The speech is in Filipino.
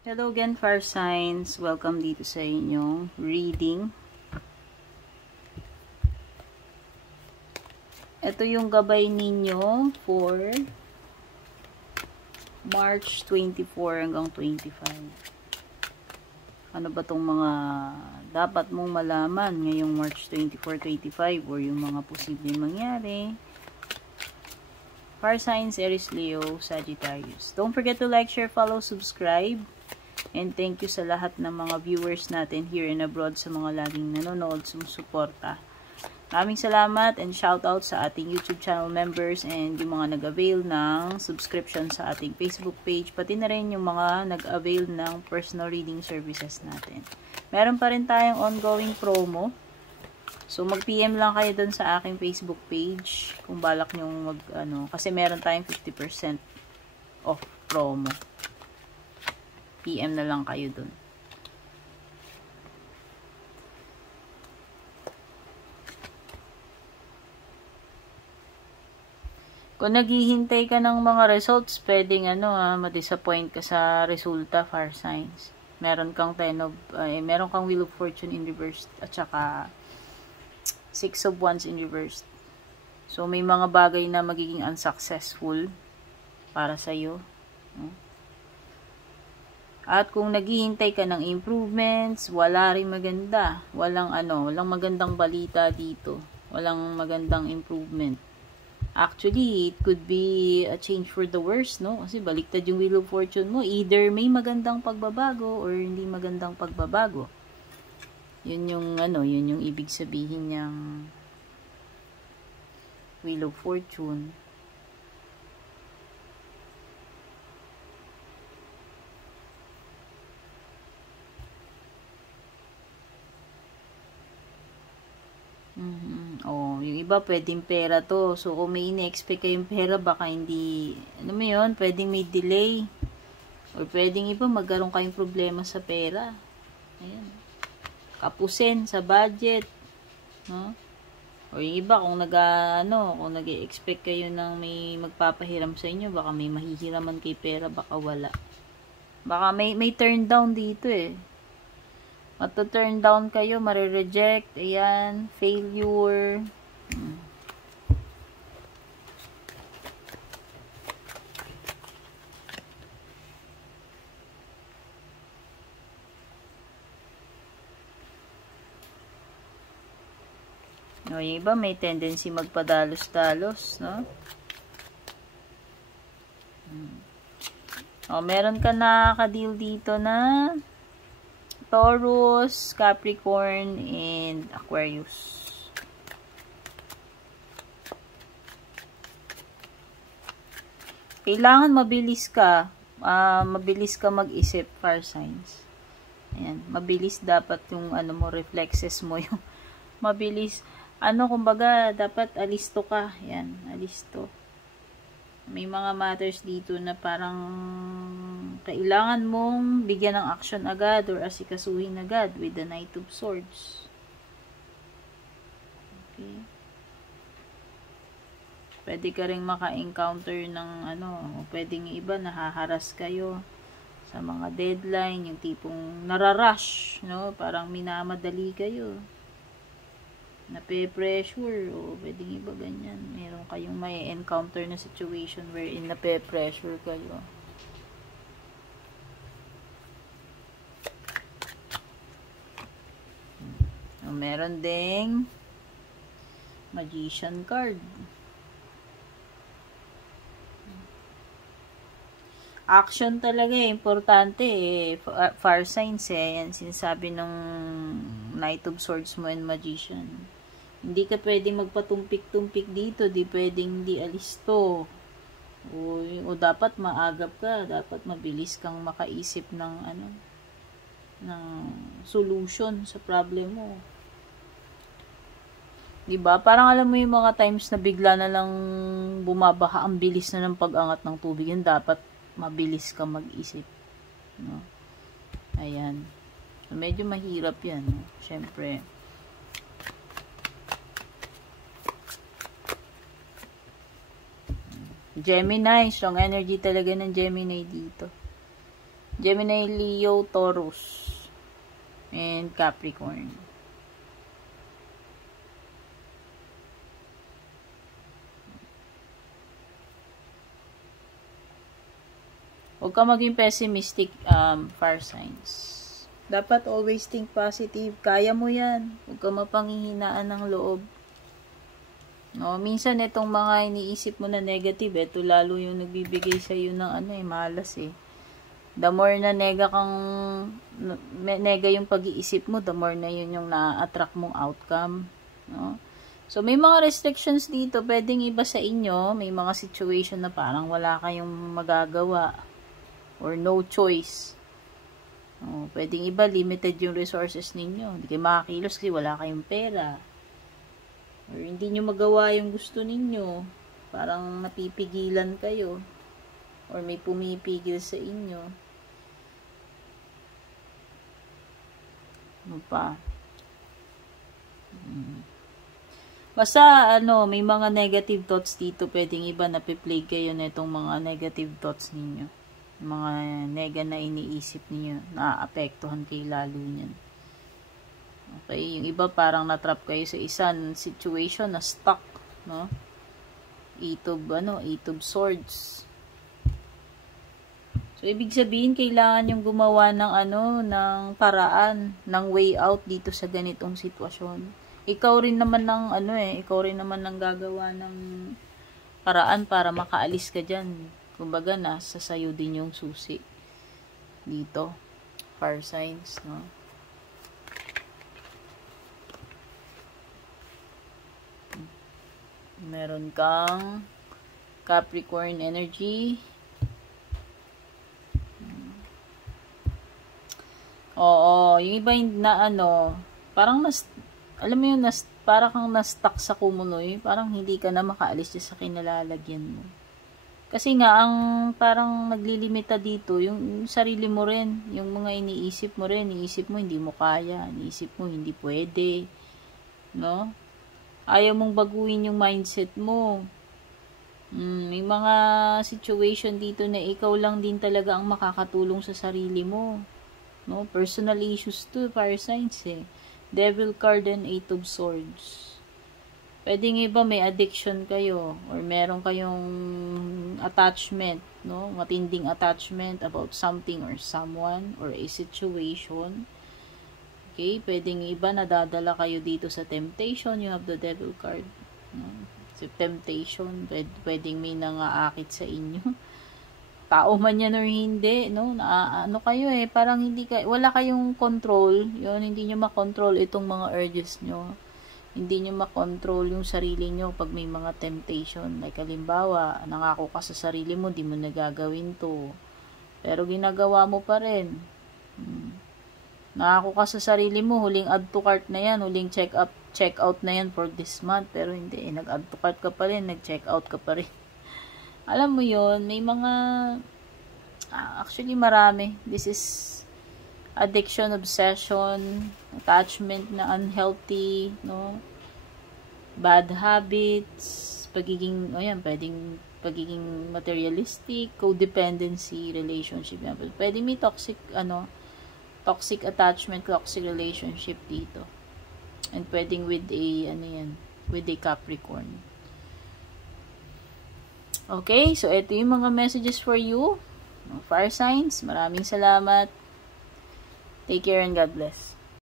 Hello again, fire signs. Welcome dito sa inyong reading. Ito yung gabay ninyo for March 24 hanggang 25. Ano ba tong mga dapat mong malaman ngayong March 24-25 or yung mga posibleng mangyari? Fire signs, Aries, Leo, Sagittarius. Don't forget to like, share, follow, subscribe. And thank you sa lahat ng mga viewers natin here and abroad, sa mga laging nanonood, sumusuporta. Maraming salamat and shout out sa ating YouTube channel members and yung mga nag-avail ng subscription sa ating Facebook page, pati na rin yung mga nag-avail ng personal reading services natin. Meron pa rin tayong ongoing promo. So, mag-PM lang kayo dun sa aking Facebook page kung balak nyong kasi meron tayong 50% off promo. PM na lang kayo dun. Kung naghihintay ka ng mga results, pwedeng ma-disappoint ka sa resulta, fire signs. Meron kang meron kang Wheel of Fortune in reverse at saka Six of Wands in reverse. So, may mga bagay na magiging unsuccessful para sa'yo. At kung naghihintay ka ng improvements, wala rin maganda. Walang magandang balita dito. Walang magandang improvement. Actually, it could be a change for the worse, no? Kasi baliktad yung Wheel of Fortune mo. Either may magandang pagbabago or hindi magandang pagbabago. Yun yung ibig sabihin niyang Wheel of Fortune. Yung iba pwedeng pera to. So, kung may ine-expect kayong pera, baka hindi, pwedeng may delay. Or pwedeng iba magkaroon kayong problema sa pera. Ayan. Kapusin sa budget, no? O yung iba kung kung nag-expect kayo ng may magpapahiram sa inyo, baka may mahihiraman kay pera, baka wala. Baka may turn down dito eh. Mato-turn down kayo, mare-reject, ayan, failure. No, yung iba may tendency magpadalos-dalos, no? Meron ka na ka-deal dito na Taurus, Capricorn, and Aquarius. Kailangan mabilis ka mag-isip, fire signs. Ayan, mabilis dapat yung reflexes mo, yung mabilis. Kumbaga, dapat alisto ka. Yan, alisto. May mga matters dito na parang kailangan mong bigyan ng action agad or asikasuhin agad with the Knight of Swords. Okay. Pwede ka rin maka-encounter ng pwedeng iba nahaharas kayo sa mga deadline, yung tipong nararush, no? Parang minamadali kayo. Nape-pressure, o pwedeng iba ganyan. Meron kayong may encounter na situation wherein nape-pressure kayo. Meron ding Magician card. Action talaga importante fire signs yan sinasabi ng Knight of Swords mo and Magician. Hindi ka pwedeng magpatumpik-tumpik dito, di pwedeng di alisto. O dapat maagap ka, dapat mabilis kang makaisip ng ng solution sa problem mo. Diba? Parang alam mo yung mga times na bigla na lang bumabaha, ang bilis na ng pag-angat ng tubig, yun dapat mabilis ka mag-isip, no? Ayan. So, medyo mahirap yan, no? Syempre. Gemini, strong energy talaga ng Gemini dito. Gemini, Leo, Taurus, and Capricorn. Huwag ka maging pessimistic, fire signs. Dapat always think positive. Kaya mo yan. Huwag ka mapanghihinaan ng loob. No, minsan itong mga iniisip mo na negative, ito lalo yung nagbibigay sa iyo ng malas eh. The more na nega yung pag-iisip mo, the more na yun yung na-attract mong outcome. No? So, may mga restrictions dito. Pwedeng iba sa inyo. May mga situation na parang wala kayong magagawa. Or no choice. Pwedeng iba, limited yung resources ninyo. Hindi kayo makakilos kasi wala kayong pera. Or hindi nyo magawa yung gusto ninyo. Parang napipigilan kayo. Or may pumipigil sa inyo. Ano pa? Basta, may mga negative thoughts dito. Pwedeng iba napiplague kayo na itong mga negative thoughts ninyo. Mga nega na iniisip niyo, naapektuhan kayo lalo niyan. Okay, yung iba parang natrap kayo sa isang situation na stuck, no? Eight of Swords. So, ibig sabihin, kailangan yung gumawa ng paraan, ng way out dito sa ganitong sitwasyon. Ikaw rin naman ikaw rin naman ng gagawa ng paraan para makaalis ka dyan. Kumbaga, nasa sayo din yung susi. Dito. Fire signs, no? Meron kang Capricorn energy. Oo, yung iba na parang alam mo yun, parang kang na-stuck sa kumunoy. Parang hindi ka na makaalis sa kinalalagyan mo. Kasi nga, ang parang naglilimita dito, yung sarili mo rin, yung mga iniisip mo rin, iniisip mo hindi mo kaya, iniisip mo hindi pwede, no? Ayaw mong baguhin yung mindset mo. May mga situation dito na ikaw lang din talaga ang makakatulong sa sarili mo, no? Personal issues to, fire signs eh. Devil card and Eight of Swords. Pwedeng iba may addiction kayo or meron kayong attachment, no? Matinding attachment about something or someone or a situation. Okay? Pwedeng iba nadadala kayo dito sa temptation. You have the Devil card. No? Sa temptation, pwedeng may nangaakit sa inyo. Tao man yan or hindi, no? Kayo parang wala kayong control. Yun, hindi nyo makontrol itong mga urges nyo. Hindi nyo makontrol yung sarili nyo pag may mga temptation. Like, halimbawa, nangako ka sa sarili mo, di mo nagagawin to. Pero ginagawa mo pa rin. Nangako ka sa sarili mo, huling add to cart na yan, huling check out na yan for this month. Pero hindi, nag-add to cart ka pa rin, nag-check out ka pa rin. Alam mo yon, may mga, actually marami. This is addiction, obsession, attachment na unhealthy, no? Bad habits, pwedeng pagiging materialistic, codependency, relationship. Pwede may toxic attachment, toxic relationship dito. And pwedeng with a Capricorn. Okay, so ito yung mga messages for you. Fire signs, maraming salamat. Take care and God bless.